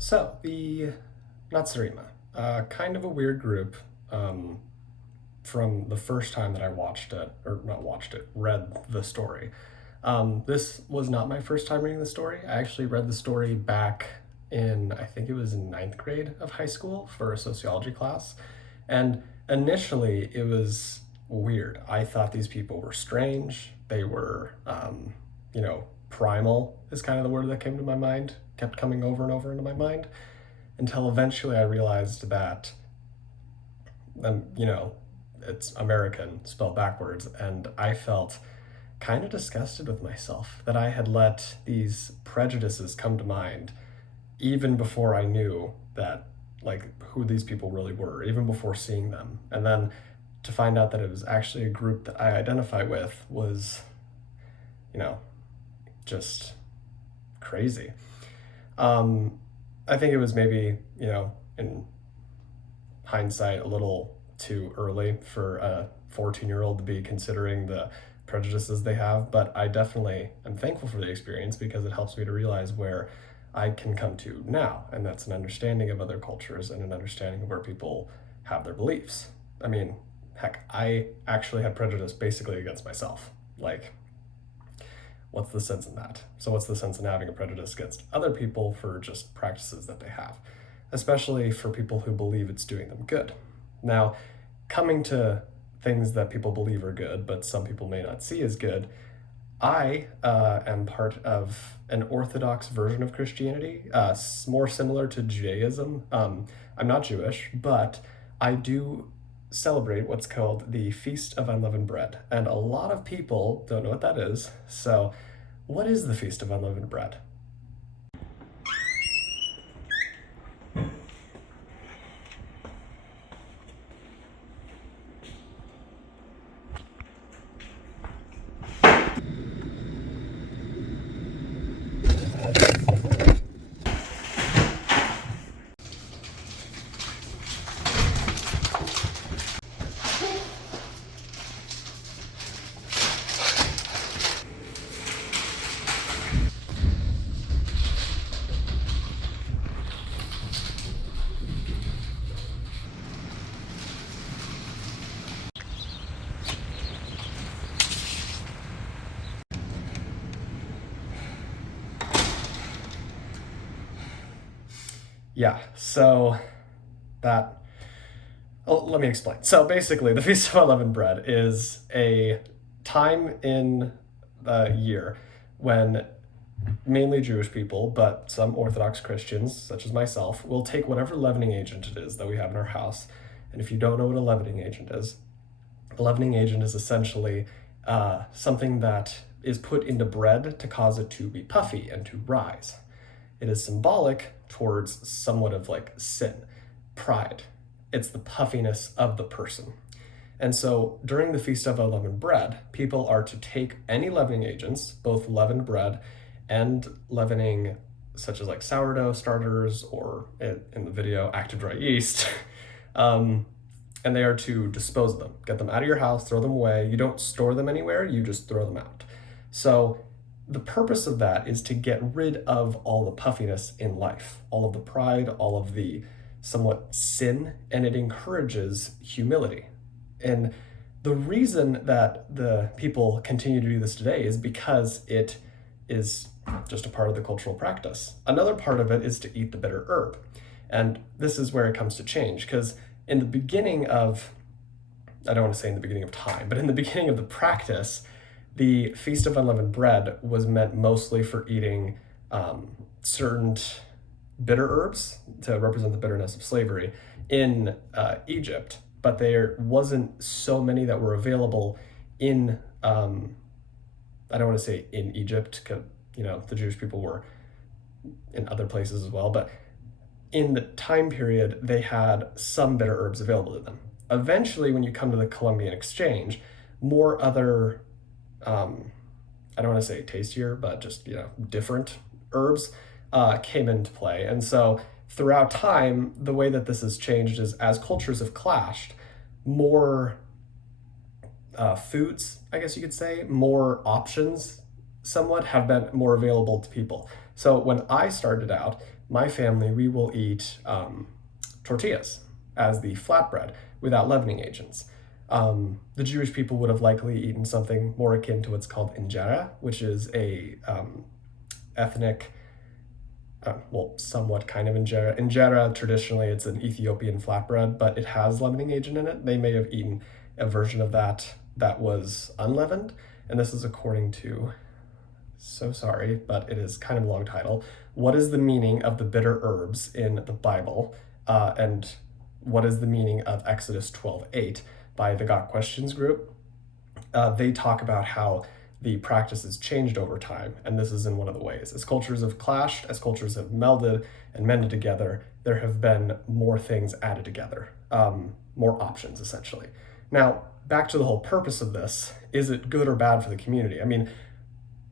So, the Natsurima, kind of a weird group from the first time that I watched it, or not watched it, read the story. This was not my first time reading the story. I actually read the story back in, I think it was in ninth grade of high school for a sociology class. And initially, it was weird. I thought these people were strange. They were, primal is kind of the word that came to my mind, kept coming over and over into my mind, until eventually I realized that, it's American spelled backwards, and I felt kind of disgusted with myself that I had let these prejudices come to mind even before I knew that, like, who these people really were, even before seeing them. And then to find out that it was actually a group that I identify with was, you know, just crazy. I think it was maybe, in hindsight, a little too early for a 14-year-old to be considering the prejudices they have, but I definitely am thankful for the experience because it helps me to realize where I can come to now, and that's an understanding of other cultures and an understanding of where people have their beliefs. I mean, heck, I actually had prejudice basically against myself. Like, what's the sense in that? So what's the sense in having a prejudice against other people for just practices that they have, especially for people who believe it's doing them good? Now, coming to things that people believe are good, but some people may not see as good, I am part of an Orthodox version of Christianity, more similar to Judaism. I'm not Jewish, but I do celebrate what's called the Feast of Unleavened Bread. And a lot of people don't know what that is. So, what is the Feast of Unleavened Bread? Yeah, so that, let me explain. So basically, the Feast of Unleavened Bread is a time in the year when mainly Jewish people, but some Orthodox Christians, such as myself, will take whatever leavening agent it is that we have in our house. And if you don't know what a leavening agent is, a leavening agent is essentially something that is put into bread to cause it to be puffy and to rise. It is symbolic towards somewhat of like sin, pride. It's the puffiness of the person. And so during the Feast of Unleavened Bread, people are to take any leavening agents, both leavened bread and leavening such as like sourdough starters or in the video, active dry yeast, and they are to dispose of them, get them out of your house, throw them away. You don't store them anywhere, you just throw them out. So the purpose of that is to get rid of all the puffiness in life, all of the pride, all of the somewhat sin, and it encourages humility. And the reason that the people continue to do this today is because it is just a part of the cultural practice. Another part of it is to eat the bitter herb. And this is where it comes to change, because in the beginning of, I don't want to say in the beginning of time, but in the beginning of the practice, the Feast of Unleavened Bread was meant mostly for eating certain bitter herbs to represent the bitterness of slavery in Egypt, but there wasn't so many that were available in, I don't want to say in Egypt, because, the Jewish people were in other places as well, but in the time period, they had some bitter herbs available to them. Eventually, when you come to the Columbian Exchange, more other I don't want to say tastier, but just, different herbs came into play. And so throughout time, the way that this has changed is as cultures have clashed, more foods, I guess you could say, more options somewhat have been more available to people. So when I started out, my family, we will eat tortillas as the flatbread without leavening agents. The Jewish people would have likely eaten something more akin to what's called injera, which is a ethnic, well, somewhat kind of injera. Injera, traditionally, it's an Ethiopian flatbread, but it has leavening agent in it. They may have eaten a version of that that was unleavened, and this is according to, so sorry, but it is kind of a long title. What is the meaning of the bitter herbs in the Bible? And what is the meaning of Exodus 12:8 by the Got Questions group? They talk about how the practices changed over time, and this is in one of the ways. As cultures have clashed, as cultures have melded and mended together, there have been more things added together, more options, essentially. Now, back to the whole purpose of this, is it good or bad for the community? I mean,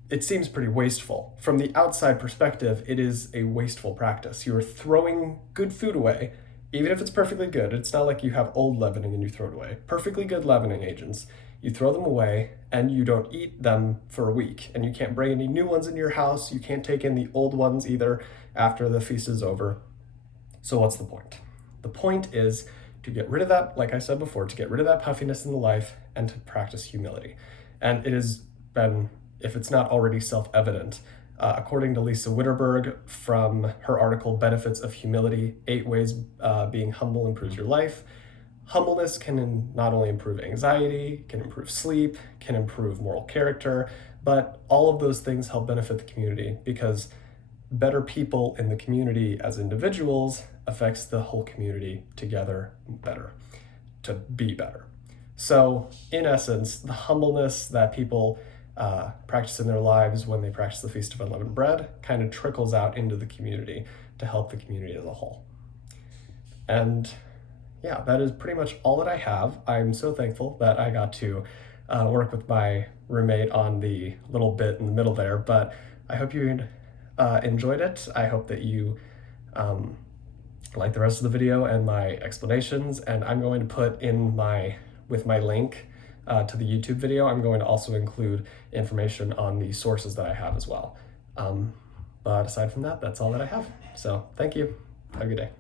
it seems pretty wasteful. From the outside perspective, it is a wasteful practice. You are throwing good food away, even if it's perfectly good. It's not like you have old leavening and you throw it away. Perfectly good leavening agents, you throw them away and you don't eat them for a week, and you can't bring any new ones into your house. You can't take in the old ones either after the feast is over. So what's the point? The point is to get rid of that, like I said before, to get rid of that puffiness in the life and to practice humility. And it has been, if it's not already self-evident, according to Lisa Witterberg from her article, Benefits of Humility, 8 Ways Being Humble Improves Your Life, humbleness can not only improve anxiety, can improve sleep, can improve moral character, but all of those things help benefit the community, because better people in the community as individuals affects the whole community together better, to be better. So in essence, the humbleness that people practice in their lives when they practice the Feast of Unleavened Bread kind of trickles out into the community to help the community as a whole. And yeah, that is pretty much all that I have. I'm so thankful that I got to work with my roommate on the little bit in the middle there, but I hope you enjoyed it. I hope that you like the rest of the video and my explanations, and I'm going to put in with my link to the YouTube video, I'm going to also include information on the sources that I have as well. But aside from that, that's all that I have. So thank you. Have a good day.